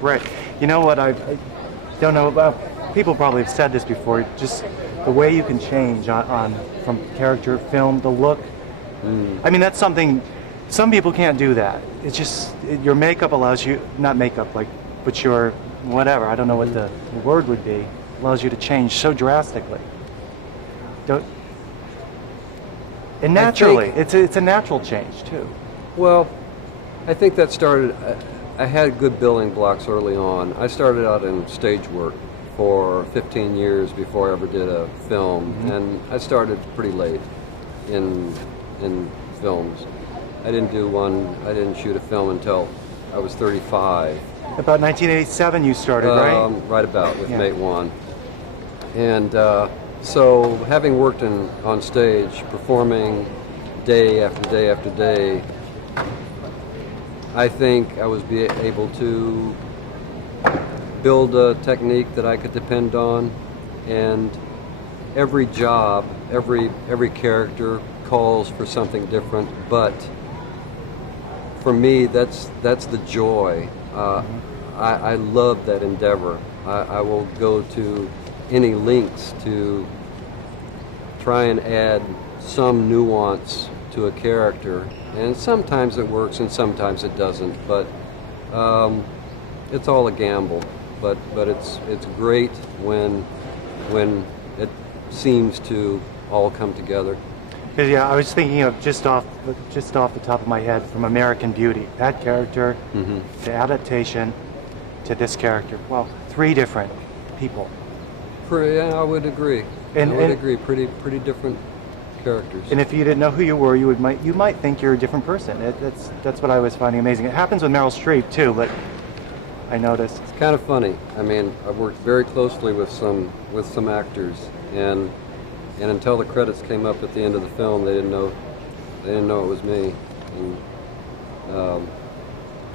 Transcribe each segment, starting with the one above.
Right. You know what? I don't know about. People probably have said this before. Just the way you can change on from character, film, the look. I mean, that's something. Some people can't do that. It's just your makeup allows you, not makeup, like, but your whatever. I don't know what the word would be. Allows you to change so drastically. Don't. And naturally, it's a natural change too. Well, I think that started. I had good building blocks early on. I started out in stage work for 15 years before I ever did a film, and I started pretty late in films. I didn't shoot a film until I was 35. About 1987 you started, right? Right about, with Mate One. And so having worked on stage, performing day after day after day, I think I was able to build a technique that I could depend on, and every job, every character calls for something different, but for me that's the joy. I love that endeavor. I will go to any lengths to try and add some nuance to a character, and sometimes it works and sometimes it doesn't, but it's all a gamble. But it's great when it seems to all come together. Yeah, I was thinking of just off the top of my head, from American Beauty, that character, the adaptation to this character. Well, 3 different people. Yeah, I would agree. Agree. Pretty different characters. And if you didn't know who you were, you might think you're a different person. That's what I was finding amazing. It happens with Meryl Streep too, but I noticed. It's kind of funny. I mean, I've worked very closely with some actors, and until the credits came up at the end of the film, they didn't know it was me. And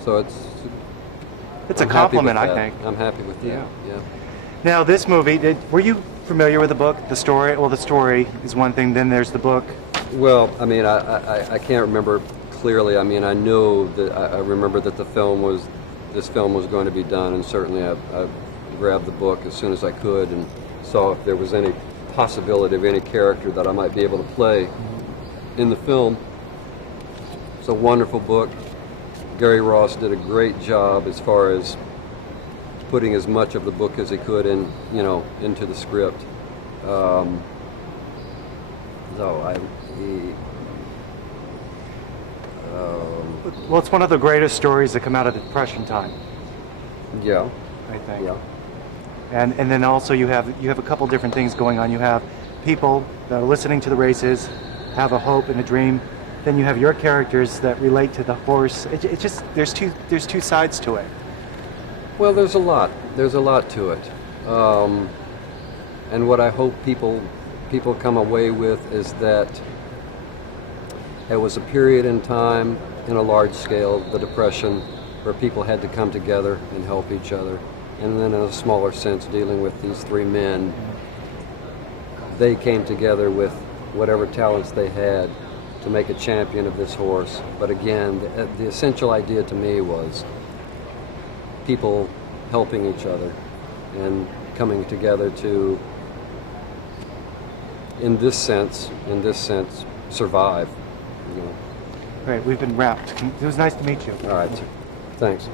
so it's a compliment, I think. I'm happy with that. Yeah. Now, this movie, were you familiar with the book, the story? Well, the story is one thing. Then there's the book. Well, I mean, I can't remember clearly. I mean, I know that I remember that this film was going to be done, and certainly I grabbed the book as soon as I could and saw if there was any possibility of any character that I might be able to play in the film. It's a wonderful book. Gary Ross did a great job as far as putting as much of the book as he could into the script. Well, it's one of the greatest stories that come out of the Depression time. Yeah, I think. Yeah. And then also you have a couple different things going on. You have people that are listening to the races, have a hope and a dream. Then you have your characters that relate to the horse. It just there's two sides to it. Well, there's a lot to it, and what I hope people come away with is that it was a period in time, in a large scale, the Depression, where people had to come together and help each other. And then in a smaller sense, dealing with these 3 men, they came together with whatever talents they had to make a champion of this horse. But again, the essential idea to me was people helping each other and coming together to, in this sense, survive. Great, we've been wrapped. It was nice to meet you. All right, thanks.